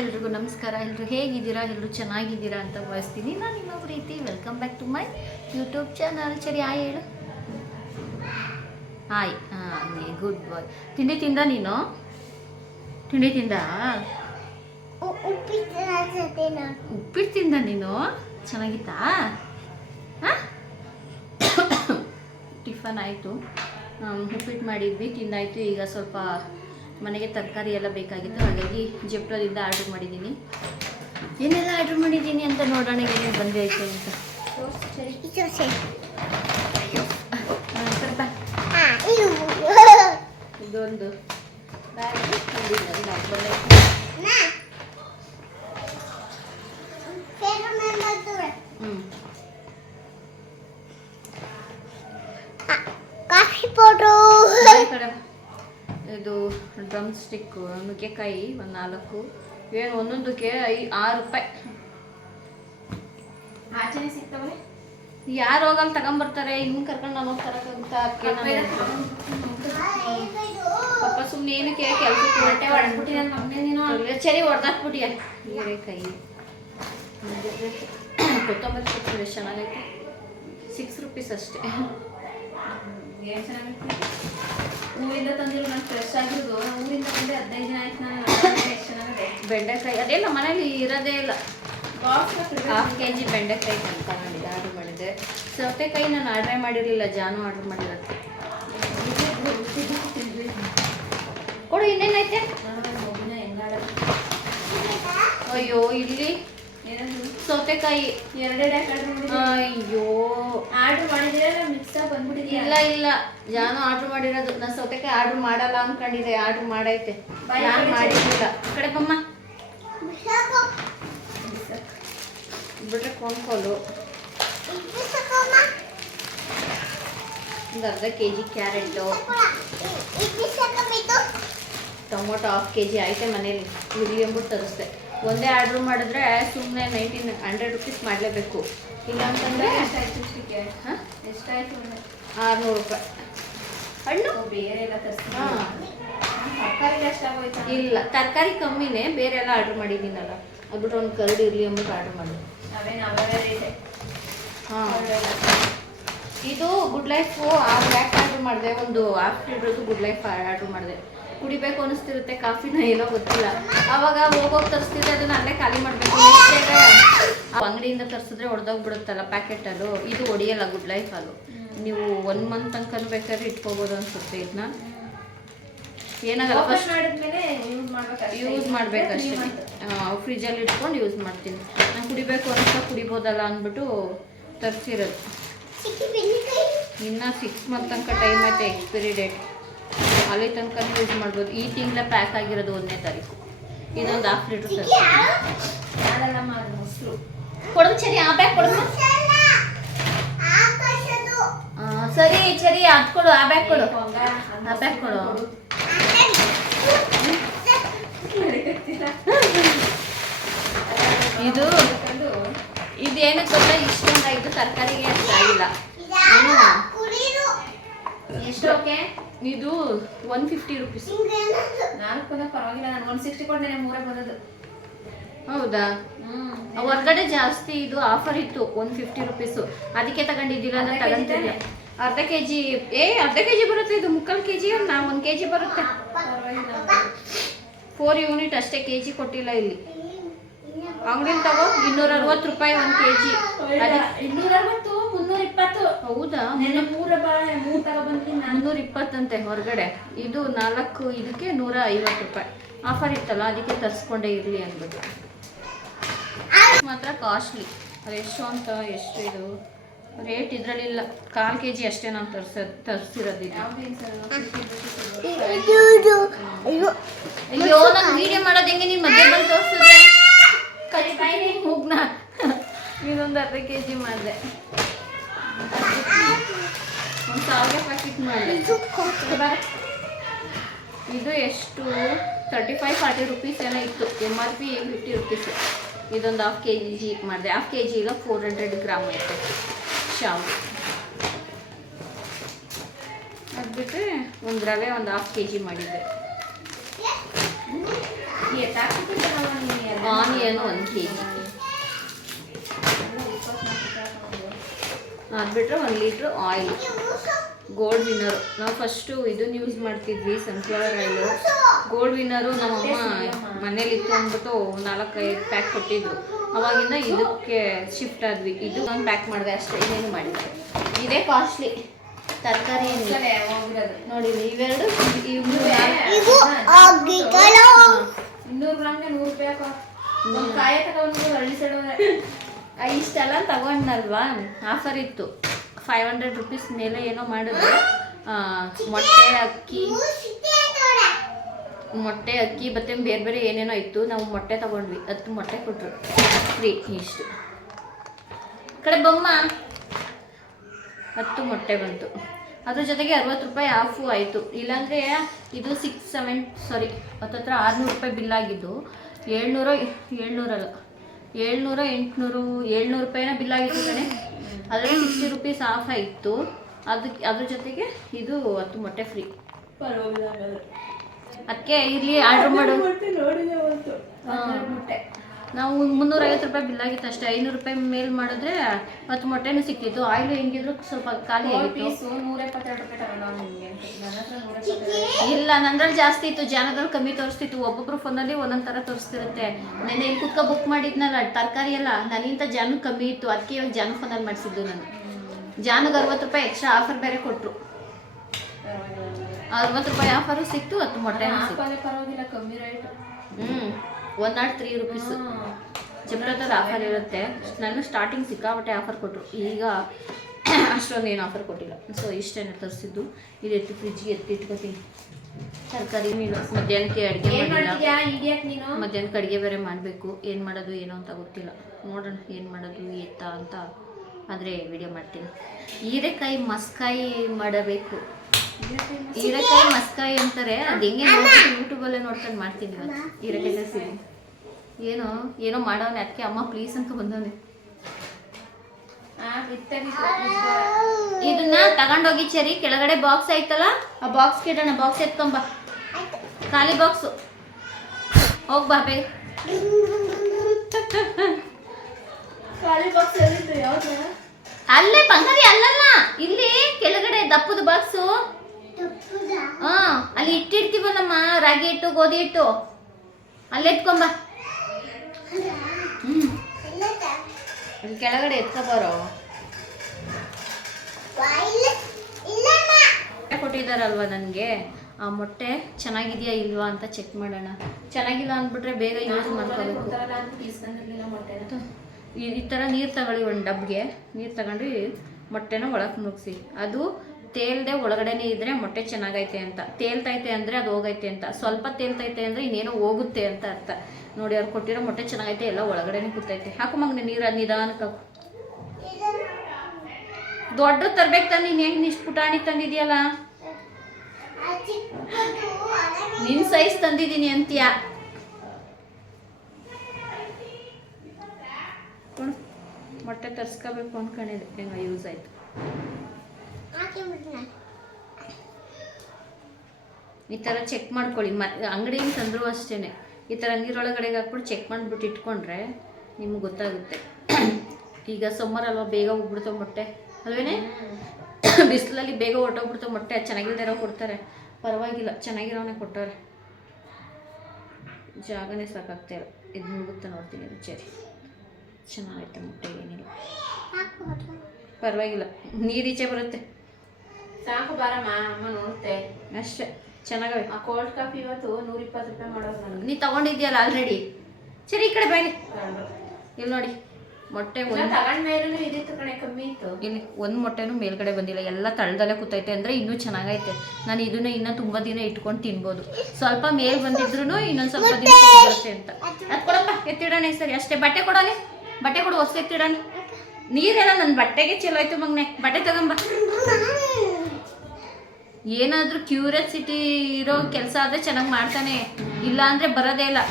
ಎಲ್ರಿಗೂ ನಮಸ್ಕಾರ. ಎಲ್ಲರೂ ಹೇಗಿದ್ದೀರಾ? ಎಲ್ಲರೂ ಚೆನ್ನಾಗಿದ್ದೀರಾ ಅಂತ ಬಯಸ್ತೀನಿ ನಾನು ಇನ್ನೊಬ್ಬ ರೀತಿ. Welcome back to my YouTube channel ಸರಿ ಆಯ್ ಹೇಳು. ಆಯ್ ಹಾಂ ಗುಡ್ ಬಾಯ್ ತಿಂಡಿ ತಿಂದ ನೀನು? ತಿಂಡಿ ತಿಂದ? ಉಪ್ಪಿಟ್ಟು ಉಪ್ಪಿಟ್ಟು ತಿಂದ ನೀನು? ಚೆನ್ನಾಗಿತ್ತಾ? ಹಾಂ? ಟಿಫನ್ ಆಯಿತು. ಉಪ್ಪಿಟ್ಟು ಮಾಡಿದ್ವಿ. ತಿಂದಾಯಿತು. ಈಗ ಸ್ವಲ್ಪ ಮನೆಗೆ ತರಕಾರಿ ಎಲ್ಲ ಬೇಕಾಗಿತ್ತು ಹಾಗಾಗಿ ಜೆಪ್ಟೋದಿಂದ ಆರ್ಡ್ರ್ ಮಾಡಿದ್ದೀನಿ. ಏನೆಲ್ಲ ಆರ್ಡ್ರ್ ಮಾಡಿದ್ದೀನಿ ಅಂತ ನೋಡೋಣ ಏನೇನು ಬಂದೈತೆ ಅಂತ. ಸರಿ ಇದೊಂದು. ಬ್ಯಾಗ್ ತಂದಿದ್ದಾರೆ ಬ್ಯಾಗ್ ಬಂದೈತೆ ನಾ ಫೇರು ಮೆಂಬರ್ ಹ್ಞೂ ಕಾಫಿ ಪೌಡ್ರು ಈ ಕಡೆ ಇದು ಡ್ರಮ್ ಸ್ಟಿಕ್ಕು ನುಗ್ಗೆಕಾಯಿ ಒಂದು ನಾಲ್ಕು ಏನು ಒಂದೊಂದಕ್ಕೆ ಐ ಆರು ರೂಪಾಯಿ. ಆಚೆನೆ ಸಿಗ್ತಾವನೆ? ಯಾರು ಹೋಗಲ್ಲ ತಗೊಂಬರ್ತಾರೆ ಹಿಂಗೆ ಕರ್ಕೊಂಡು ನಾನು ತರಕಂತ ಪಾಪ ಸುಮ್ಮನೆ ಏನಕ್ಕೆ ಕೆಲಸಕ್ಕೆ ಹೊಟ್ಟೆ ಹೊಡೆದ್ಬಿಟ್ಟು ಚರಿ ಹೊಡೆದಾಕ್ಬಿಟ್ಟಿಯ ಹೀರೆಕಾಯಿ. ಕೊತ್ತಂಬರಿ ಎಷ್ಟು ಚೆನ್ನಾಗೈತೆ. ಸಿಕ್ಸ್ ರುಪೀಸ್ ಅಷ್ಟೇ. ಏನು ಚೆನ್ನಾಗಿತ್ತು ಊರಿಂದ ತಂದಿರೋ ನಾನು ಫ್ರೆಶ್ ಆಗಿರೋದು ಊರಿಂದ ಬಂದೆ ಹದಿನೈದು ದಿನ ಆಯ್ತು ನಾನು ಎಷ್ಟು ಚೆನ್ನಾಗಿದೆ ಬೆಂಡೆಕಾಯಿ ಅದೇ ನಮ್ಮ ಮನೇಲಿ ಇರೋದೇ ಇಲ್ಲ. ಹಾಫ್ ಕೆ ಜಿ ಬೆಂಡೆಕಾಯಿ ತಗೊಂಡಿದ್ದೆ ಆರ್ಡ್ರ್ ಮಾಡಿದ್ದೆ. ಸೌತೆಕಾಯಿ ನಾನು ಆರ್ಡ್ರೇ ಮಾಡಿರಲಿಲ್ಲ ಜಾನು ಆರ್ಡ್ರ್ ಮಾಡಿರೋದು ಕೊಡು ಇನ್ನೇನೈತೆ ಅಯ್ಯೋ ಇಲ್ಲಿ ಸೌತೆಕಾಯಿ. ಎರಡೆರಡು ಅಯ್ಯೋ. ಆರ್ಡ್ರ್ ಮಾಡಿದ್ರೆ ಮಿಕ್ಸ್ ಆಗಿ ಬಂದ್ಬಿಟ್ಟಿದ್ಯಾ ಇಲ್ಲ ಇಲ್ಲ. ಜಾನು ಆರ್ಡ್ರ್ ಮಾಡಿರೋದು. ನಾನು ಸೌತೆಕಾಯಿ ಆರ್ಡ್ರ್ ಮಾಡಲ್ಲ ಅನ್ಕೊಂಡಿದ್ದೆ. ಆರ್ಡ್ರ್ ಮಾಡೈತೆ. ನಾನು ಮಾಡಿರಲಿಲ್ಲ ಕಡೆ ಬಮ್ಮ. ಬಿಟ್ರೆ ಕೊಂಡ್ಕೋಲು ಒಂದು ಅರ್ಧ K G carrot tomato half K G ಐತೆ ಮನೇಲಿ. ಇರಲಿ ಅಂದ್ಬಿಟ್ಟು ತರಿಸ್ದೆ. ಒಂದೇ ಆರ್ಡ್ರ್ ಮಾಡಿದ್ರೆ ಸುಮ್ಮನೆ ನೈನ್ಟೀನ್ ಹಂಡ್ರೆಡ್ ರುಪೀಸ್ ಮಾಡಲೇಬೇಕು. ಇಲ್ಲಾಂತಂದರೆ ಎಷ್ಟಾಯಿತು ಆರುನೂರು ರೂಪಾಯಿ. ಹಣ್ಣು? ಬೇರೆ ಎಲ್ಲ ತರಿಸ್ತೀನಿ ಇಲ್ಲ ತರಕಾರಿ ಕಮ್ಮಿನೇ ಬೇರೆ ಎಲ್ಲ ಆರ್ಡ್ರ್ ಮಾಡಿದ್ದೀನಲ್ಲ. ಅದ್ಬಿಟ್ಟು ಒಂದು ಕರ್ಡ್ ಇರಲಿ ಅಂದ್ಬಿಟ್ಟು ಆರ್ಡ್ರ್ ರೇಟೆ ಹಾಂ. ಇದು ಗುಡ್ ಲೈಫು ಆ ಬ್ಲ್ಯಾಕ್ ಆರ್ಡ್ರ್ ಮಾಡಿದೆ. ಒಂದು ಆಫ್ ಲೀಟ್ರದ್ದು ಗುಡ್ ಲೈಫ್ ಆರ್ಡ್ರ್ ಮಾಡಿದೆ. ಕುಡಿಬೇಕು ಅನಿಸ್ತಿರುತ್ತೆ ಕಾಫಿನ ಏನೋ ಗೊತ್ತಿಲ್ಲ. ಅವಾಗ ಹೋಗೋಗಿ ತರಿಸ್ತಿದ್ರೆ ಅದನ್ನ ಅಲ್ಲೇ ಖಾಲಿ ಮಾಡಬೇಕು. ಅಂಗಡಿಯಿಂದ ತರಿಸಿದ್ರೆ ಹೊಡೆದೋಗ್ಬಿಡುತ್ತಲ್ಲ ಅದು. ಇದು ಹೊಡಿಯಲ್ಲ ಗುಡ್ ಲೈಫ್ ಅದು. ನೀವು ಒನ್ ಮಂತ್ ತನಕ ಬೇಕಾದ್ರೆ ಇಟ್ಕೋಬೋದು ಅನ್ಸುತ್ತೆ ಇದನ್ನ ಏನಾಗಲ್ಲ ಯೂಸ್ ಮಾಡ್ಬೇಕು ಯೂಸ್ ಮಾಡ್ಬೇಕಷ್ಟೇ. ಫ್ರಿಜ್ಜಲ್ಲಿ ಇಟ್ಕೊಂಡು ಯೂಸ್ ಮಾಡ್ತೀನಿ. ನಾನು ಕುಡಿಬೇಕು ಅಂತ ಕುಡಿಬೋದಲ್ಲ ಅಂದ್ಬಿಟ್ಟು ತರಿಸಿರೋದು. ಇನ್ನೂ ಸಿಕ್ಸ್ ಮಂತ್ ತನಕ ಟೈಮ್ ಐತೆ ಎಕ್ಸ್ಪೈರಿ ಡೇಟ್ ಅಲ್ಲಿ ತನಕ ಯೂಸ್ ಮಾಡ್ಬೋದು. ಈ ತಿಂಗಳ ಪ್ಯಾಕ್ ಆಗಿರೋದು ಒಂದನೇ ತಾರೀಕು. ಇದೊಂದು ಹಾಫ್ ಲೀಟ್ರ್ ಮೊಸರು? ಕೊಡು ಸರಿ ಆ ಬ್ಯಾಗ್ ಕೊಡು. ಮಸಾಲ ಆ, ಸರಿ ಚರಿ ಅದು ಕೊಡು ಆ ಬ್ಯಾಗ್ ಕೊಡು. ಆ ಬ್ಯಾಗ್ ಕೊಡು. ಇದು ಇದೇನು ಗೊತ್ತಾ? ಇಷ್ಟೊಂದು ಇದು ತರಕಾರಿಗೆ ಅಷ್ಟಾಗಿಲ್ಲ ಎಷ್ಟು ಓಕೆ ಇದು ಒನ್ ಫಿಫ್ಟಿ ರುಪೀಸ್ ನಾಲ್ಕು ಬಂದ ಪರವಾಗಿಲ್ಲ ನಾನು ಒನ್ ಸಿಕ್ಸ್ಟಿ ಕೊಟ್ಟೆ ಮೂರೇ ಬಂದದ್ದು. ಹೌದಾ? ಹೊರ್ಗಡೆ ಜಾಸ್ತಿ ಇದು ಆಫರ್ ಇತ್ತು ಒನ್ ಫಿಫ್ಟಿ ರುಪೀಸು ಅದಕ್ಕೆ ತಗೊಂಡಿದ್ದಿಲ್ಲ ಅಂದ್ರೆ ಅರ್ಧ ಕೆಜಿ ತಗೊಂತಿದ್ದೆ. ಅರ್ಧ ಕೆ ಜಿ ಏ ಅರ್ಧ ಕೆ ಜಿ ಬರುತ್ತೆ ಇದು ಮುಕ್ಕಾಲು ಕೆ ಜಿ ನಾ ಒಂದು ಕೆ ಜಿ ಬರುತ್ತೆ ಫೋರ್ ಯೂನಿಟ್ ಅಷ್ಟೇ ಕೆ ಜಿ ಕೊಟ್ಟಿಲ್ಲ ಇಲ್ಲಿ. ಅಂಗಡಿಲಿ ತಗೋ ಇನ್ನೂರ ಅರವತ್ತು ರೂಪಾಯಿ ಒಂದು ಕೆ ಜಿ ಇನ್ನೂರ ಅರವತ್ತು ಮುನ್ನೂರ ಇಪ್ಪತ್ತು. ಹೌದಾ? ನೆನ್ನೆ ಮೂರ ಬಾಳೆ ಮೂರ್ ತರ ನಾನು. ಮುನ್ನೂರ ಇಪ್ಪತ್ತಂತೆ ಹೊರಗಡೆ. ಇದು ನಾಲ್ಕು ಇದಕ್ಕೆ ನೂರ ಐವತ್ತು ರೂಪಾಯಿ. ಆಫರ್ ಇತ್ತಲ್ಲ ಅದಕ್ಕೆ ತರಿಸ್ಕೊಂಡೇ ಇರಲಿ ಅಂದ್ಬಿಟ್ಟು. ಮಾತ್ರ ಕಾಸ್ಟ್ಲಿ ಅದು ಎಷ್ಟು ಅಂತ ಎಷ್ಟು ಇದು? ರೇಟ್ ಇದರಲ್ಲಿಲ್ಲ. ಕಾಲು ಕೆ ಜಿ ಅಷ್ಟೇ ನಾನು ತರ್ಸೋದು ತರಿಸಿರೋದು ಅಯ್ಯೋ ನಾನು ವಿಡಿಯೋ ಮಾಡೋದು ಹೆಂಗೆ? ನೀನು ಮಧ್ಯೆ ಬಂದು ತೋರಿಸಿದ್ರೆ ಹೋಗ್ನಾ ಇದೊಂದು ಅರ್ಧ ಕೆ ಜಿ ಮಾಡಿದೆ. ಒಂದು ಸಾವಿರ ಪ್ಯಾಕೆಟ್ ಮಾಡಿ. ಇದು ಎಷ್ಟು? ತರ್ಟಿ ಫೈವ್ ಫಾರ್ಟಿ ರುಪೀಸ್ ಏನೋ ಇತ್ತು. M R P fifty rupees ಇದೊಂದು ಹಾಫ್ ಕೆ ಜಿ ಮಾಡಿದೆ. ಹಾಫ್ ಕೆ ಜಿಗೆ ಫೋರ್ ಹಂಡ್ರೆಡ್ ಗ್ರಾಮ್ ಐತೆ. ಶಾವ್ ಅದು ಬಿಟ್ಟರೆ ಒಂದು ರವೆ ಒಂದು ಹಾಫ್ ಕೆ ಜಿ ಮಾಡಿದ್ದೆ ಆನಿಯನ್ ಒಂದು ಕೆ ಜಿ ಅದು ಬಿಟ್ಟರೆ ಒಂದು ಲೀಟ್ರ್ ಆಯಿಲ್. ಗೋಲ್ಡ್ ವಿನ್ನರು ನಾವು ಫಸ್ಟು ಇದನ್ನು ಯೂಸ್ ಮಾಡ್ತಿದ್ವಿ ಸನ್ಫ್ಲವರ್ ಆಯಿಲು ಗೋಲ್ಡ್ ವಿನ್ನರು ನಮ್ಮಮ್ಮ ಮನೇಲಿ ಇತ್ತು ಅಂದ್ಬಿಟ್ಟು ನಾಲ್ಕೈದು ಪ್ಯಾಕ್ ಕೊಟ್ಟಿದ್ರು. ಅವಾಗಿಂದ ಇದಕ್ಕೆ ಶಿಫ್ಟ್ ಆದ್ವಿ. ಇದು ಒಂದು ಪ್ಯಾಕ್ ಮಾಡಿದೆ ಅಷ್ಟೇ ಇನ್ನೇನು ಮಾಡಿದೆ ಇದೇ ಕಾಸ್ಟ್ಲಿ ತರಕಾರಿ ನೋಡಿ ಇವೆರಡು ಇನ್ನೂರು ಗ್ರಾಮ್ಗೆ ನೂರು ರೂಪಾಯಿ ಹಳ್ಳಿ ಸೈಡ್ ಇಷ್ಟೆಲ್ಲ ತಗೊಂಡ್ನಲ್ವಾ? ಆಫರ್ ಇತ್ತು. ಫೈವ್ ಹಂಡ್ರೆಡ್ ರುಪೀಸ್ ಮೇಲೆ ಏನೋ ಮಾಡಿದ್ರು. ಮೊಟ್ಟೆ ಅಕ್ಕಿ. ಮೊಟ್ಟೆ ಅಕ್ಕಿ, ಮತ್ತೆ ಬೇರೆ ಬೇರೆ ಏನೇನೋ ಇತ್ತು. ನಾವು ಮೊಟ್ಟೆ ತಗೊಂಡ್ವಿ. ಹತ್ತು ಮೊಟ್ಟೆ ಕೊಟ್ಟರು ಫ್ರೀ ಇಷ್ಟು. ಕಡೆ ಬೊಮ್ಮ. ಹತ್ತು ಮೊಟ್ಟೆ ಬಂತು. ಅದ್ರ ಜೊತೆಗೆ ಅರವತ್ತು ರೂಪಾಯಿ ಆಫು ಆಯಿತು. ಇಲ್ಲಾಂದರೆ ಇದು ಸಿಕ್ಸ್ ಸೆವೆನ್ ಸಾರಿ ಹತ್ತತ್ರ ಆರುನೂರು ರೂಪಾಯಿ ಬಿಲ್ ಆಗಿದ್ದು. ಏಳ್ನೂರ, ಏಳ್ನೂರಲ್ಲ. ಏಳ್ನೂರ ಎಂಟುನೂರು ಏಳ್ನೂರು ರೂಪಾಯಿನ ಬಿಲ್ ಆಗಿತ್ತು ಕಣೆ. ಅದರಲ್ಲಿ ಸಿಕ್ಸ್ಟಿ ರುಪೀಸ್ ಆಫ್ ಆಯಿತು ಅದಕ್ಕೆ ಅದ್ರ ಜೊತೆಗೆ ಇದು ಹತ್ತು ಮೊಟ್ಟೆ ಫ್ರೀ. ಅದಕ್ಕೆ ಇಲ್ಲಿ ಆರ್ಡ್ರ್ ಮಾಡು. ನಾವು ಮುನ್ನೂರೈವತ್ತು ರೂಪಾಯಿ ಬಿಲ್ ಆಗಿತ್ತು ಅಷ್ಟೇ. ಐನೂರು ರೂಪಾಯಿ ಮೇಲ್ ಮಾಡಿದ್ರೆ ಹತ್ತು ಮೊಟ್ಟೆನೂ ಸಿಕ್ತಿತ್ತು. ಆಯಿಲ್ ಹೆಂಗಿದ್ರು ಸ್ವಲ್ಪ ಖಾಲಿ ಆಗಿತ್ತು. ಇಲ್ಲ ನಂದ್ರಲ್ಲಿ ಜಾಸ್ತಿ ಇತ್ತು. ಜಾನದಲ್ಲಿ ಕಮ್ಮಿ ತೋರಿಸ್ತಿತ್ತು. ಒಬ್ಬೊಬ್ರು ಫೋನಲ್ಲಿ ಒಂದೊಂದು ಥರ ತೋರಿಸ್ತಿರುತ್ತೆ. ನೆನ್ನೆ ಇಲ್ಲಿ ಕುತ್ಕೊ ಬುಕ್ ಮಾಡಿದ್ನಲ್ಲ ತರಕಾರಿ ಎಲ್ಲ. ನನಗಿಂತ ಜನ ಕಮ್ಮಿ ಇತ್ತು. ಅದಕ್ಕೆ ಇವಾಗ ಜನ ಫೋನಲ್ಲಿ ಮಾಡಿಸಿದ್ದು ನಾನು. ಜಾನಿಗೆ ಅರವತ್ತು ರೂಪಾಯಿ ಎಕ್ಸ್ಟ್ರಾ ಆಫರ್ ಬೇರೆ ಕೊಟ್ಟರು ಅರವತ್ತು ರೂಪಾಯಿ ಆಫರು ಸಿಕ್ತು ಹತ್ತು ಮೊಟ್ಟೆ ಸಿಕ್ತು. ಆಪಲ್ಲೇ ಪರವಾಗಿಲ್ಲ ಕಮ್ಮಿ ರೇಟ್ ಹ್ಞೂ ಒನ್ ನಾಟ್ ತ್ರೀ ರುಪೀಸ್ ಜಪ್ಟೋದಲ್ಲಿ ಆಫರ್ ಇರುತ್ತೆ. ನಾನು ಸ್ಟಾರ್ಟಿಂಗ್ ಸಿಕ್ಕಾಪಟ್ಟೆ ಆಫರ್ ಕೊಟ್ಟರು ಈಗ ಅಷ್ಟೊಂದು ಏನು ಆಫರ್ ಕೊಟ್ಟಿಲ್ಲ. ಸೊ ಇಷ್ಟೇನೆ ತರಿಸಿದ್ದು. ಇದು ಎತ್ತಿ ಫ್ರಿಜ್ಗೆ ಎತ್ತಿ ಇಟ್ಕೊತೀನಿ. ತರಕಾರಿ ಮಧ್ಯಾಹ್ನಕ್ಕೆ ಅಡುಗೆ ಮಧ್ಯಾಹ್ನಕ್ಕೆ ಅಡುಗೆ ಬೇರೆ ಮಾಡಬೇಕು. ಏನು ಮಾಡೋದು ಏನೋ ಅಂತ ಗೊತ್ತಿಲ್ಲ. ನೋಡೋಣ ಏನು ಮಾಡೋದು ಎತ್ತ ಅಂತ. ಆದರೆ ವಿಡಿಯೋ ಮಾಡ್ತೀನಿ. ಹೀರೆಕಾಯಿ ಮಸ್ಕಾಯಿ ಮಾಡಬೇಕು. ಹೀರೆಕಾಯಿ ಮಸ್ಕಾಯಿ ಅಂತಾರೆ. ಅದು ಹೆಂಗೆ ಯೂಟ್ಯೂಬ್ ಯೂಟ್ಯೂಬಲ್ಲೇ ನೋಡ್ಕೊಂಡು ಮಾಡ್ತೀನಿ ಹೀರೆಕಾಯಿ ಸಸಿ. ಏನೋ ಏನೋ ಮಾಡೋನೆ ಅದಕ್ಕೆ ಅಮ್ಮ ಪ್ಲೀಸ್ ಅಂತ ಬಂದವನೆ. ಇದನ್ನ ತಗೊಂಡೋಗಿ ಚರಿ. ಕೆಳಗಡೆ ಬಾಕ್ಸ್ ಐತಲ್ಲ ಆ ಬಾಕ್ಸ್ ಕೇಳೋಣ ಬಾಕ್ಸ್ ಎತ್ಕೊಂಬ ಖಾಲಿ ಬಾಕ್ಸು ಹೋಗ್ಬಾ ಬೇಗ ಖಾಲಿ ಬಾಕ್ಸ್ ಅಲ್ಲೇ ಬಂಗಾರಿ ಅಲ್ಲಲ್ಲ. ಇಲ್ಲಿ ಕೆಳಗಡೆ ದಪ್ಪದ ಬಾಕ್ಸು ಹಾ ಅಲ್ಲಿ ಇಟ್ಟಿರ್ತೀವಲ್ಲಮ್ಮ ರಾಗಿ ಹಿಟ್ಟು ಗೋಧಿ ಹಿಟ್ಟು. ಅಲ್ಲಿ ಎತ್ಕೊಂಬ. ಹ್ಮ್. ಅಲ್ಲಿ ಕೆಳಗಡೆ ಎತ್ಕೊಬಾರೋ. ಕೊಟ್ಟಿದಾರಲ್ವಾ ನನಗೆ? ಆ ಮೊಟ್ಟೆ ಚೆನ್ನಾಗಿದೆಯಾ ಇಲ್ವಾ ಅಂತ ಚೆಕ್ ಮಾಡೋಣ. ಚೆನ್ನಾಗಿಲ್ಲ ಅಂದ್ಬಿಟ್ರೆ ಬೇಗ ಯೂಸ್ ಮಾಡ್ಕೋಬೇಕು. ಈ ಥರ ನೀರು ತಗೊಳ್ಳಿ ಒಂದು ಡಬ್ಗೆ. ನೀರು ತಗೊಂಡು ಮೊಟ್ಟೆನ ಒಳಗೆ ಮುಗಿಸಿ ಅದು ತೇಲ್ದೆ ಒಳಗಡೆನೇ ಇದ್ರೆ ಮೊಟ್ಟೆ ಚೆನ್ನಾಗೈತೆ ಅಂತ. ತೇಲ್ತೈತೆ ಅಂದರೆ ಅದು ಹೋಗೈತೆ ಅಂತ. ಸ್ವಲ್ಪ ತೇಲ್ತೈತೆ ಅಂದರೆ ಇನ್ನೇನೋ ಹೋಗುತ್ತೆ ಅಂತ ಅರ್ಥ. ನೋಡಿ, ಅವ್ರು ಕೊಟ್ಟಿರೋ ಮೊಟ್ಟೆ ಚೆನ್ನಾಗೈತೆ, ಎಲ್ಲ ಒಳಗಡೆನೆ ಕೂತೈತೆ. ಹಾಕು ಮಗನೆ, ನೀರು ಹಾಕು. ದೊಡ್ಡ ತರ್ಬೇಕು ತಾನೆ, ನೀನು ಹೆಂಗೆ ಇಷ್ಟು ಪುಟಾಣಿ ತಂದಿದ್ಯಲ್ಲ? ನಿನ್ನ ಸೈಜ್ ತಂದಿದ್ದೀನಿ ಅಂತೀಯ. ಮೊಟ್ಟೆ ತರ್ಸ್ಕೋಬೇಕು ಅನ್ಕೊಂಡಿದ್ದೆ. ಹೆಂಗ ಯೂಸ್ ಆಯ್ತು. ಈ ಥರ ಚೆಕ್ ಮಾಡ್ಕೊಳ್ಳಿ. ಮ ಅಂಗಡಿಯಿಂದ ತಂದರೂ ಅಷ್ಟೇ ಈ ಥರ ನೀರೊಳಗಡೆಗೆ ಹಾಕ್ಬಿಟ್ಟು ಚೆಕ್ ಮಾಡಿಬಿಟ್ಟು ಇಟ್ಕೊಂಡ್ರೆ ನಿಮ್ಗೆ ಗೊತ್ತಾಗುತ್ತೆ. ಈಗ ಸಮ್ಮರ್ ಅಲ್ವಾ ಬೇಗ ಹೋಗ್ಬಿಡ್ತಾವೆ ಮೊಟ್ಟೆ. ಅಲ್ವೇನೆ? ಬಿಸಿಲಲ್ಲಿ ಬೇಗ ಹೊಟ್ಟೋಗ್ಬಿಡ್ತಾವೆ ಮೊಟ್ಟೆ ಚೆನ್ನಾಗಿಲ್ದೇ ಇರೋ ಕೊಡ್ತಾರೆ. ಪರವಾಗಿಲ್ಲ ಚೆನ್ನಾಗಿರೋನೆ ಕೊಟ್ಟವ್ರೆ. ಜಾಗನೇ ಸಾಕಾಗ್ತಾ ಇಲ್ಲ. ಇದು ಮುಗುತ್ತಾ ನೋಡ್ತೀನಿ ಸರಿ ಚೆನ್ನಾಗೈತೆ ಮೊಟ್ಟೆ ಏನಿಲ್ಲ. ಪರವಾಗಿಲ್ಲ ನೀರೀಚೆ ಬರುತ್ತೆ. ಸಾಕು ಬಾರಮ್ಮ ಅಮ್ಮ ನೋಡುತ್ತೆ. ಅಷ್ಟೇ ಚೆನ್ನಾಗವೆ. ಆ ಕೋಲ್ಡ್ ಕಾಫಿ ಇವತ್ತು ನೂರ ಇಪ್ಪತ್ತು ರೂಪಾಯಿ ಮಾಡೋದು ನೀ ತಗೊಂಡಿದ್ಯಲ್ಲ ಆಲ್ರೆಡಿ ಸರಿ ಈ ಕಡೆ ಬೈಲಿ ಇಲ್ಲಿ ನೋಡಿ ಮೊಟ್ಟೆ ಒಂದು ತಗೊಂಡ್ಮೇಲೂ ಇದಿತ್ತು ಕಣೆ ಕಮ್ಮಿ ಇತ್ತು. ಇಲ್ಲಿ ಒಂದು ಮೊಟ್ಟೆನೂ ಮೇಲ್ಗಡೆ ಬಂದಿಲ್ಲ. ಎಲ್ಲ ತಳದಲ್ಲೇ ಕೂತೈತೆ ಅಂದರೆ ಇನ್ನೂ ಚೆನ್ನಾಗೈತೆ. ನಾನು ಇದನ್ನ ಇನ್ನೂ ತುಂಬ ದಿನ ಇಟ್ಕೊಂಡು ತಿನ್ಬೋದು. ಸ್ವಲ್ಪ ಮೇಲ್ ಬಂದಿದ್ರು ಇನ್ನೊಂದು ಸ್ವಲ್ಪ ದಿನ ಬರುತ್ತೆ ಅಂತ. ಅದು ಕೊಡಪ್ಪ ಎತ್ತಿಡೋಣ ಈ ಸರಿ. ಅಷ್ಟೇ ಬಟ್ಟೆ ಕೊಡೋಣ. ಬಟ್ಟೆ ಕೊಡು ಹೊಸ ಎತ್ತಿಡೋಣ. ನೀರೆಲ್ಲ ನನ್ನ ಬಟ್ಟೆಗೆ ಚಲೋ ಆಯ್ತು ಮಗ್ನೆ. ಬಟ್ಟೆ ತಗೊಂಬ. ಏನಾದರೂ ಕ್ಯೂರಿಯಾಸಿಟಿ ಇರೋ ಕೆಲಸ ಆದರೆ ಚೆನ್ನಾಗಿ ಮಾಡ್ತಾನೆ. ಇಲ್ಲ ಅಂದರೆ ಬರೋದೇ ಇಲ್ಲ.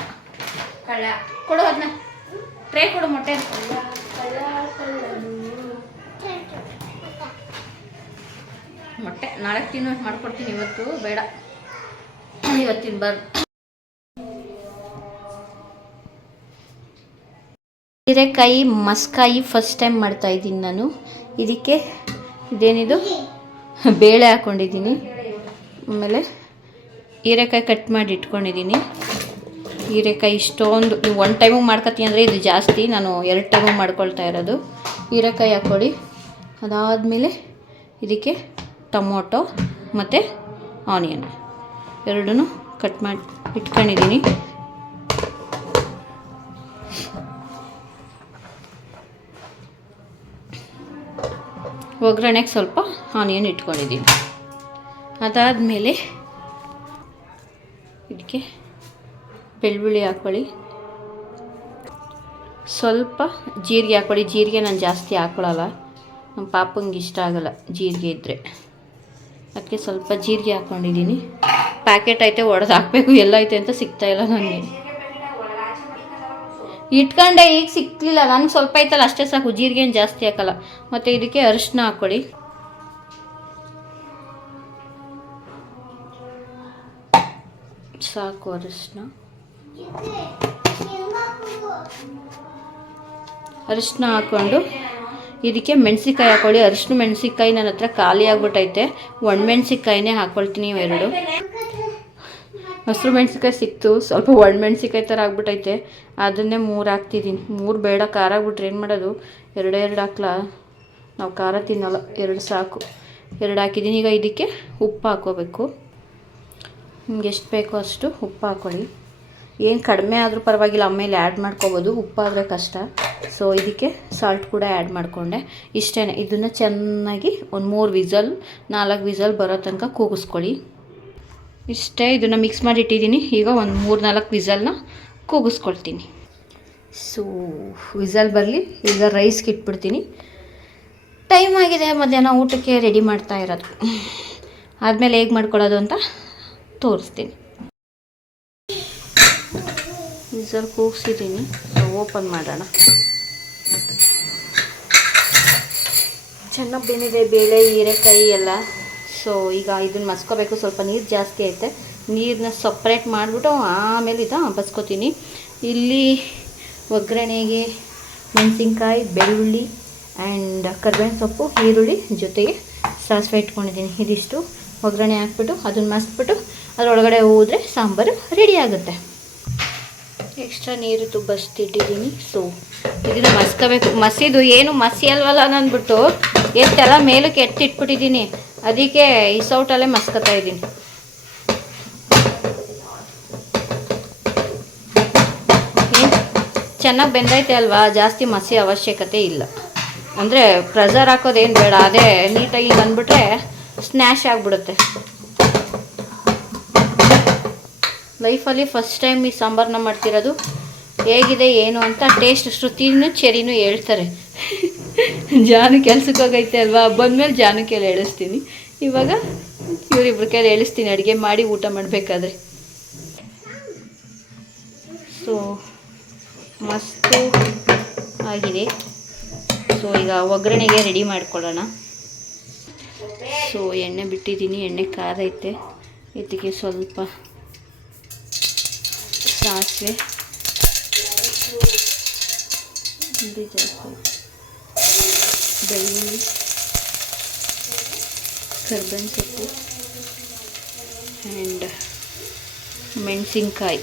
ಕಳ್ಳ. ಕೊಡು ಅದನ್ನ ಟ್ರೇ ಕೊಡು ಮೊಟ್ಟೆ. ಮೊಟ್ಟೆ. ನಾಳೆ ತಿನ್ನು, ಮಾಡ್ಕೊಡ್ತೀನಿ ಇವತ್ತು. ಬೇಡ. ಇವತ್ತಿನ ಬರ್ ಹೀರೆಕಾಯಿ, ಮಸ್ಕಾಯಿ ಫಸ್ಟ್ ಟೈಮ್ ಮಾಡ್ತಾ ಇದ್ದೀನಿ ನಾನು. ಇದಕ್ಕೆ ಇದೇನಿದು? ಬೇಳೆ ಹಾಕ್ಕೊಂಡಿದ್ದೀನಿ ಆಮೇಲೆ ಹೀರೆಕಾಯಿ ಕಟ್ ಮಾಡಿ ಇಟ್ಕೊಂಡಿದ್ದೀನಿ. ಹೀರೆಕಾಯಿ ಇಷ್ಟೊಂದು, ನೀವು ಒನ್ ಟೈಮಿಗೆ ಮಾಡ್ಕೊತೀನಿ ಅಂದರೆ ಇದು ಜಾಸ್ತಿ. ನಾನು ಎರಡು ಟೈಮು ಮಾಡ್ಕೊಳ್ತಾ ಇರೋದು. ಹೀರೆಕಾಯಿ ಹಾಕ್ಕೊಳ್ಳಿ ಅದಾದಮೇಲೆ ಇದಕ್ಕೆ ಟೊಮೊಟೊ ಮತ್ತು ಆನಿಯನ್. ಎರಡೂ ಕಟ್ ಮಾಡಿ ಇಟ್ಕೊಂಡಿದ್ದೀನಿ. ಒಗ್ಗರಣೆಗೆ ಸ್ವಲ್ಪ ಆನಿಯನ್ ಇಟ್ಕೊಂಡಿದ್ದೀನಿ. ಅದಾದಮೇಲೆ ಇದಕ್ಕೆ ಬೆಳ್ಳುಳ್ಳಿ ಹಾಕ್ಕೊಳ್ಳಿ. ಸ್ವಲ್ಪ ಜೀರಿಗೆ ಹಾಕ್ಕೊಳ್ಳಿ. ಜೀರಿಗೆ ನಾನು ಜಾಸ್ತಿ ಹಾಕ್ಕೊಳ್ಳಲ್ಲ ನಮ್ಮ ಪಾಪಂಗೆ ಇಷ್ಟ ಆಗೋಲ್ಲ ಜೀರಿಗೆ ಇದ್ದರೆ ಅದಕ್ಕೆ ಸ್ವಲ್ಪ ಜೀರಿಗೆ ಹಾಕ್ಕೊಂಡಿದ್ದೀನಿ. ಪ್ಯಾಕೆಟ್ ಐತೆ ಒಡೆದು ಹಾಕಬೇಕು ಎಲ್ಲ ಐತೆ ಅಂತ ಸಿಗ್ತಾ ಇಲ್ಲ ನನಗೆ. ಇಟ್ಕೊಂಡೆ ಈಗ ಸಿಕ್ಲಿಲ್ಲ. ನನಗೆ ಸ್ವಲ್ಪ ಐತಲ್ಲ, ಅಷ್ಟೇ ಸಾಕು. ಜೀರಿಗೆ ಏನು ಜಾಸ್ತಿ ಹಾಕಲ್ಲ. ಮತ್ತು ಇದಕ್ಕೆ ಅರಿಶಿನ ಹಾಕ್ಕೊಳ್ಳಿ. ಸಾಕು ಅರಿಶಿನ ಅರಿಶಿನ ಹಾಕ್ಕೊಂಡು ಇದಕ್ಕೆ ಮೆಣಸಿಕಾಯಿ ಹಾಕ್ಕೊಳ್ಳಿ. ಅರಿಶಿನ ಮೆಣಸಿಕಾಯಿ ನನ್ನ ಹತ್ರ ಖಾಲಿ ಆಗ್ಬಿಟ್ಟೈತೆ ಒಣಮೆಣ್ಸಿನ್ಕಾಯಿನೇ ಹಾಕ್ಕೊಳ್ತೀನಿ ಇವೆರಡು. ಹಸಿರು ಮೆಣಸಿನ್ಕಾಯಿ ಸಿಕ್ತು. ಸ್ವಲ್ಪ ಒಣಮೆಣ್ಸಿನ್ಕಾಯಿ ಥರ ಆಗ್ಬಿಟ್ಟೈತೆ ಅದನ್ನೇ ಮೂರು ಹಾಕ್ತಿದ್ದೀನಿ. ಮೂರು ಬೇಡ, ಖಾರ ಆಗ್ಬಿಟ್ರೆ ಏನು ಮಾಡೋದು? ಎರಡೇ ಎರಡು ಹಾಕ್ಲಾ. ನಾವು ಖಾರ ತಿನ್ನಲ್ಲ. ಎರಡು ಸಾಕು. ಎರಡು ಹಾಕಿದ್ದೀನಿ ಈಗ ಇದಕ್ಕೆ ಉಪ್ಪು ಹಾಕೋಬೇಕು ನಿಮ್ಗೆ ಎಷ್ಟು ಬೇಕೋ ಅಷ್ಟು ಉಪ್ಪು ಹಾಕ್ಕೊಳ್ಳಿ ಏನು ಕಡಿಮೆ ಆದರೂ ಪರವಾಗಿಲ್ಲ. ಆಮೇಲೆ ಆ್ಯಡ್ ಮಾಡ್ಕೋಬೋದು. ಉಪ್ಪಾದರೆ ಕಷ್ಟ. ಸೊ ಇದಕ್ಕೆ ಸಾಲ್ಟ್ ಕೂಡ ಆ್ಯಡ್ ಮಾಡಿಕೊಂಡೆ. ಇಷ್ಟೇ ಇದನ್ನು ಚೆನ್ನಾಗಿ ಒಂದು ಮೂರು ವಿಸಲ್, ನಾಲ್ಕು ವಿಸಲ್ ಬರೋ ತನಕ ಕೂಗಿಸ್ಕೊಳ್ಳಿ. ಇಷ್ಟೇ, ಇದನ್ನು ಮಿಕ್ಸ್ ಮಾಡಿ ಇಟ್ಟಿದ್ದೀನಿ. ಈಗ ಒಂದು ಮೂರು ನಾಲ್ಕು ವಿಸಲ್ನ ಕೂಗಿಸ್ಕೊಳ್ತೀನಿ. ಸೊ ವಿಸಲ್ ಬರಲಿ. ಈಗ ರೈಸ್ಗೆ ಇಟ್ಬಿಡ್ತೀನಿ. ಟೈಮ್ ಆಗಿದೆ ಮಧ್ಯಾಹ್ನ ಊಟಕ್ಕೆ ರೆಡಿ ಮಾಡ್ತಾ ಇರೋದು. ಆದಮೇಲೆ ಹೇಗೆ ಮಾಡ್ಕೊಳ್ಳೋದು ಅಂತ ತೋರಿಸ್ತೀನಿ. ವಿಸಲ್ ಕೂಗಿಸಿದ್ದೀನಿ. ಓಪನ್ ಮಾಡೋಣ. ಚೆನ್ನಾಗಿ ಬೇಳೆ, ಹೀರೆಕಾಯಿ ಎಲ್ಲ. ಸೊ ಈಗ ಇದನ್ನ ಮಸ್ಕೋಬೇಕು. ಸ್ವಲ್ಪ ನೀರು ಜಾಸ್ತಿ ಐತೆ. ನೀರನ್ನ ಸಪ್ರೇಟ್ ಮಾಡಿಬಿಟ್ಟು ಆಮೇಲೆ ಇದು ಬಸ್ಕೋತೀನಿ ಇಲ್ಲಿ ಒಗ್ಗರಣೆಗೆ ಮೆಣಸಿನ್ಕಾಯಿ, ಬೆಳ್ಳುಳ್ಳಿ ಆ್ಯಂಡ್ ಕರ್ಬೇವಿನ ಸೊಪ್ಪು, ಈರುಳ್ಳಿ ಜೊತೆಗೆ ಸಾಸಿವೆ ಇಟ್ಕೊಂಡಿದ್ದೀನಿ. ಇದಿಷ್ಟು ಒಗ್ಗರಣೆ ಹಾಕ್ಬಿಟ್ಟು ಅದನ್ನು ಮಸ್ಬಿಟ್ಟು ಅದರೊಳಗಡೆ ಹೋದರೆ ಸಾಂಬಾರು ರೆಡಿ ಆಗುತ್ತೆ. ಎಕ್ಸ್ಟ್ರಾ ನೀರು ತುಂಬಿಟ್ಟಿದ್ದೀನಿ ಸೊ ಇದನ್ನು ಮಸ್ಕೋಬೇಕು. ಮಸಿದು ಏನು ಮಸಿ ಅಲ್ವಲ್ಲ ಅಂದ್ಬಿಟ್ಟು ಎತ್ತೆಲ್ಲ ಮೇಲಕ್ಕೆ ಎತ್ತಿಟ್ಬಿಟ್ಟಿದ್ದೀನಿ. ಅದಕ್ಕೆ ಈ ಸೌಟಲ್ಲೇ ಮಸ್ಕೊತಾ ಇದ್ದೀನಿ. ಚೆನ್ನಾಗಿ ಬೆಂದೈತೆ ಅಲ್ವಾ? ಜಾಸ್ತಿ ಮಸಿ ಅವಶ್ಯಕತೆ ಇಲ್ಲ. ಅಂದರೆ ಪ್ರೆಸರ್ ಹಾಕೋದೇನು ಬೇಡ. ಅದೇ ನೀಟಾಗಿ ಬಂದ್ಬಿಟ್ರೆ ಸ್ನ್ಯಾಶ್ ಆಗಿಬಿಡುತ್ತೆ. ಲೈಫಲ್ಲಿ ಫಸ್ಟ್ ಟೈಮ್ ಈ ಸಾಂಬಾರನ್ನ ಮಾಡ್ತಿರೋದು ಹೇಗಿದೆ, ಏನು ಅಂತ ಟೇಸ್ಟ್ ಶ್ರುತಿನೂ, ಚೆರಿನೂ ಹೇಳ್ತಾರೆ. ಜಾನು ಕೆಲ್ಸಕ್ಕೆ ಹೋಗೈತೆ ಅಲ್ವಾ? ಬಂದಮೇಲೆ ಜಾನು ಕೈಲಿ ಎಳಿಸ್ತೀನಿ ಇವಾಗ ಇವರಿಬ್ಬರ ಕೈಲಿ ಎಳಿಸ್ತೀನಿ ಅಡುಗೆ ಮಾಡಿ ಊಟ ಮಾಡಬೇಕಾದ್ರೆ. ಸೊ ಮಸ್ತು ಆಗಿದೆ. ಸೊ ಈಗ ಒಗ್ಗರಣೆಗೆ ರೆಡಿ ಮಾಡ್ಕೊಳ್ಳೋಣ. ಸೊ ಎಣ್ಣೆ ಬಿಟ್ಟಿದ್ದೀನಿ. ಎಣ್ಣೆ ಕಾದೈತೆ ಇದಕ್ಕೆ ಸ್ವಲ್ಪ ಸಾಸಿವೆ. ಬೆಳ್ಳುಳ್ಳಿ ಕರ್ಬೇವಿನ ಸೊಪ್ಪು ಆ್ಯಂಡ್ ಮೆಣಸಿನ್ಕಾಯಿ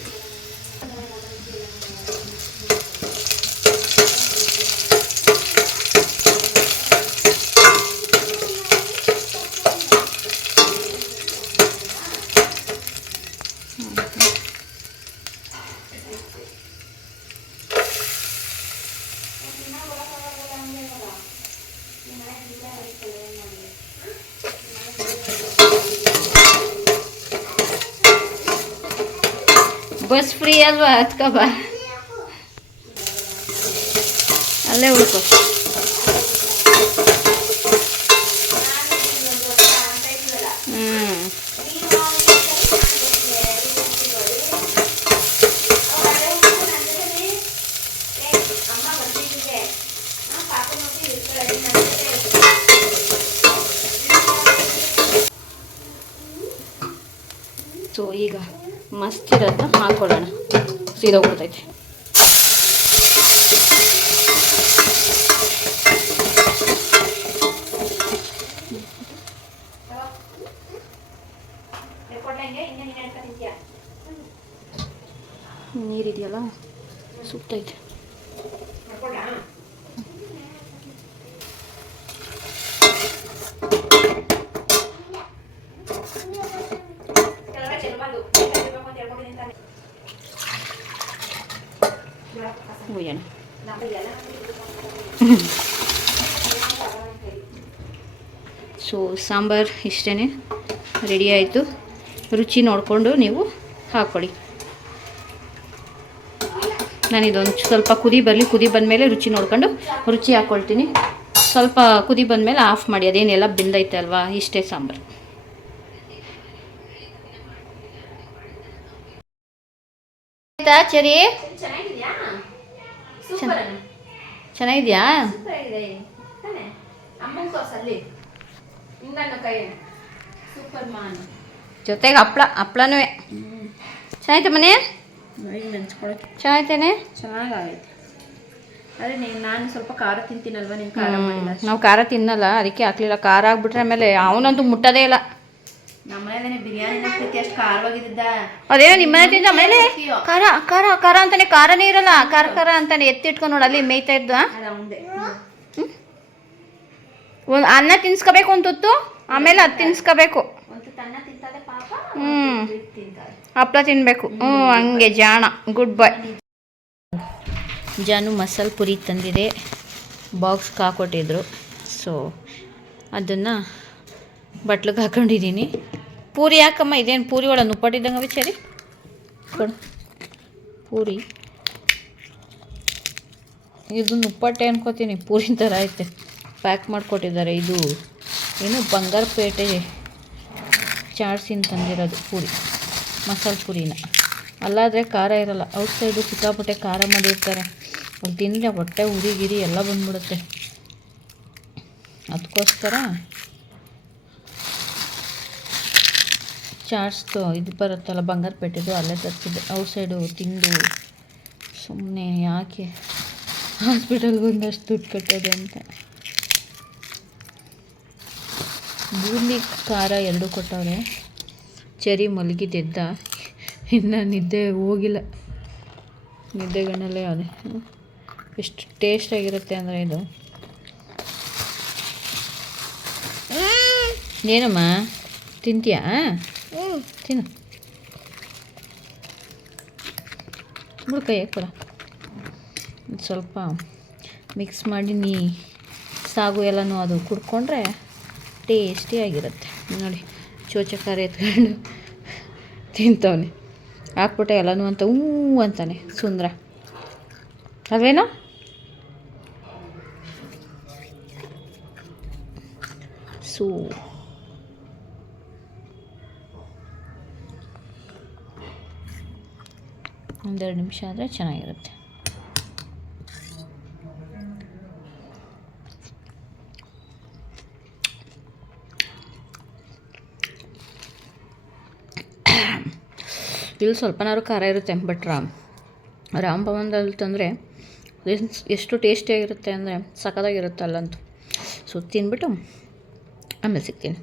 ಬಸ್ ಫ್ರೀ ಅಲ್ವಾ ಹತ್ಕೊ ಬಾ. ಅಲ್ಲೇ ಉಳ್ಕೊ. ಸೊ ಈಗ ಮಸ್ತ್ ಇರೋದನ್ನ ಹಾಕೊಳ್ಳೋಣ ఇది ఒకటి ಸಾಂಬಾರು ಇಷ್ಟೇ ರೆಡಿ ಆಯಿತು. ರುಚಿ ನೋಡಿಕೊಂಡು ನೀವು ಹಾಕ್ಕೊಳ್ಳಿ ನಾನು ಇದೊಂದು ಸ್ವಲ್ಪ ಕುದಿ ಬರಲಿ ಕುದಿ ಬಂದಮೇಲೆ ರುಚಿ ನೋಡ್ಕೊಂಡು ರುಚಿ ಹಾಕ್ಕೊಳ್ತೀನಿ ಸ್ವಲ್ಪ ಕುದಿ ಬಂದಮೇಲೆ ಆಫ್ ಮಾಡಿ ಅದೇನೆಲ್ಲ ಬೆಂದೈತೆ ಅಲ್ವಾ ಇಷ್ಟೇ ಸಾಂಬಾರು. ಆಯ್ತಾ ಚರಿ? ಚೆನ್ನಾಗಿದ್ಯಾ? ಸೂಪರ್ ಚೆನ್ನಾಗಿದ್ಯಾ ಸೂಪರ್ ಮಾನ್ ಜೊತೆಗೆ ಹಪ್ಳ ಹಪ್ಳನೂ. ಚೆನ್ನಾಯ್ತು ಮನೆ? ನೆಂಚ್ಕೊಳಕ್ಕೆ ಚೆನ್ನಾಯ್ತೇನೆ? ಚೆನ್ನಾಗೈತೆ ಅದೇ ನೀವು ನಾನು ಸ್ವಲ್ಪ ಖಾರ ತಿಂತೀನಲ್ವಾ ನೀವು ಖಾರ ಮಾಡಿಲ್ಲ ನಾವು ಖಾರ ತಿನ್ನಲ್ಲ ಅದಕ್ಕೆ ಹಾಕ್ಲಿಲ್ಲ. ಖಾರ ಆಗ್ಬಿಟ್ರೆ ಆಮೇಲೆ ಅವನಂತೂ ಮುಟ್ಟದೇ ಇಲ್ಲ. ನಮ್ಮನೇಲೇನೆ ಬಿರಿಯಾನಿನ ಪ್ರೀತಿ ಅಷ್ಟು ಖಾರವಾಗಿದ್ದ. ಅದೇನೋ ನಿಮ್ಮ ಮನೆ ತಿಂದ ಆಮೇಲೆ? ಖಾರ ಖಾರ ಖಾರ ಅಂತಾನೆ ಖಾರನೇ ಇರಲ್ಲ. ಖಾರ ಖಾರ ಅಂತಾನೆ ಎತ್ತಿಟ್ಕೊಂಡು ನೋಡಿ ಅಲ್ಲಿ ಮೇಯ್ತಾ ಇದ್ದ ಅದು ಒಂದು ಅನ್ನ ತಿನ್ಸ್ಕೋಬೇಕು ಒಂದು ತುತ್ತು ಆಮೇಲೆ ಅದು ತಿನ್ಸ್ಕೋಬೇಕು. ಹ್ಞೂ ಹಪ್ಪಳ ತಿಂತಾಳೆ ಪಾಪ ಹ್ಮ್. ಬಿಟ್ಟು ತಿಂತಾಳೆ. ಹಪ್ಳ ತಿನ್ನಬೇಕು ಹ್ಞೂ ಹಂಗೆ ಜಾಣ ಗುಡ್ ಬೈ ಜಾನು ಮಸಾಲೆ ಪುರಿ ತಂದಿದೆ. ಬಾಕ್ಸ್ಗೆ ಹಾಕೊಟ್ಟಿದ್ರು ಸೊ ಅದನ್ನು ಬಟ್ಲಿಗೆ ಹಾಕೊಂಡಿದ್ದೀನಿ ಪೂರಿ ಯಾಕಮ್ಮ ಇದೇನು ಪೂರಿ ಒಳ ನುಪ್ಪಟ್ಟಿದ್ದಂಗೆ ವಿಚಾರಿ? ಕೊಡು. ಪೂರಿ. ಇದು ನುಪ್ಪಟ್ಟೆ ಅನ್ಕೋತೀನಿ ಪೂರಿ ಥರ ಐತೆ. ಪ್ಯಾಕ್ ಮಾಡಿಕೊಟ್ಟಿದ್ದಾರೆ. ಇದು ಏನು ಬಂಗಾರಪೇಟೆ ಚಾಟ್ಸಿಂದ ತಂದಿರೋದು ಪೂರಿ ಮಸಾಲೆ ಪೂರಿನ ಅಲ್ಲಾದರೆ ಖಾರ ಇರಲ್ಲ. ಔಟ್ ಸೈಡು ಸಿಕ್ಕಾಪಟ್ಟೆ ಖಾರ ಮಾಡಿರ್ತಾರೆ. ಅಲ್ಲಿ ತಿಂದರೆ ಹೊಟ್ಟೆ ಉರಿ ಗಿರಿ ಎಲ್ಲ ಬಂದ್ಬಿಡುತ್ತೆ. ಅದಕ್ಕೋಸ್ಕರ ಚಾಟ್ಸ್ದು ಇದು ಬರುತ್ತಲ್ಲ ಬಂಗಾರಪೇಟೆದು ಅಲ್ಲೇ ತರಿಸಿದ್ದೆ. ಔಟ್ ಸೈಡು ತಿಂದು ಸುಮ್ಮನೆ ಯಾಕೆ ಹಾಸ್ಪಿಟಲ್ಗೆ ಒಂದಷ್ಟು ದುಡ್ಡು ಕಟ್ಟೋದು ಅಂತ. ಬೂಂದಿ ಖಾರ ಎರಡು ಕೊಟ್ಟವ್ರೆ ಚರಿ ಮಲಗಿದ್ದೆದ್ದ ಇನ್ನು ನಿದ್ದೆ ಹೋಗಿಲ್ಲ. ನಿದ್ದೆಗಣ್ಣಲ್ಲೇ ಅವನೇ ಎಷ್ಟು ಟೇಸ್ಟಾಗಿರುತ್ತೆ ಅಂದರೆ ಇದು. ಏನಮ್ಮ? ತಿಂತೀಯಾ? ತಿನ್ನು. ಬಿಡು ಕೈ ಕೊಡ ಸ್ವಲ್ಪ ಮಿಕ್ಸ್ ಮಾಡಿ ನೀ ಸಾಗು ಎಲ್ಲನೂ ಅದು ಕುಡ್ಕೊಂಡ್ರೆ ಟೇಸ್ಟಿಯಾಗಿರುತ್ತೆ ನೋಡಿ ಚೋಚಕಾರ ಎತ್ಕೊಂಡು ತಿಂತವನೆ. ಹಾಕ್ಬಿಟ್ಟೆ ಎಲ್ಲನೂ ಅಂತ ಹ್ಞೂ ಅಂತಾನೆ ಸುಂದ್ರ. ಅಲ್ವೇನೋ ಸೂ. ಒಂದೆರಡು ನಿಮಿಷ ಆದರೆ ಚೆನ್ನಾಗಿರುತ್ತೆ. ಇಲ್ಲಿ ಸ್ವಲ್ಪನಾದ್ರು ಖಾರ ಇರುತ್ತೆ ಬಟ್ ರಾಮ್ ರಾಮ್ ಭವನದಲ್ಲಿ ತಂದರೆ ಎಷ್ಟು ಟೇಸ್ಟಿಯಾಗಿರುತ್ತೆ ಅಂದರೆ ಸಖತ್ತಾಗಿರುತ್ತೆ ಅಲ್ಲಂತೂ. ಸೊ ತಿಂದ್ಬಿಟ್ಟು ಆಮೇಲೆ ಸಿಗ್ತೀನಿ.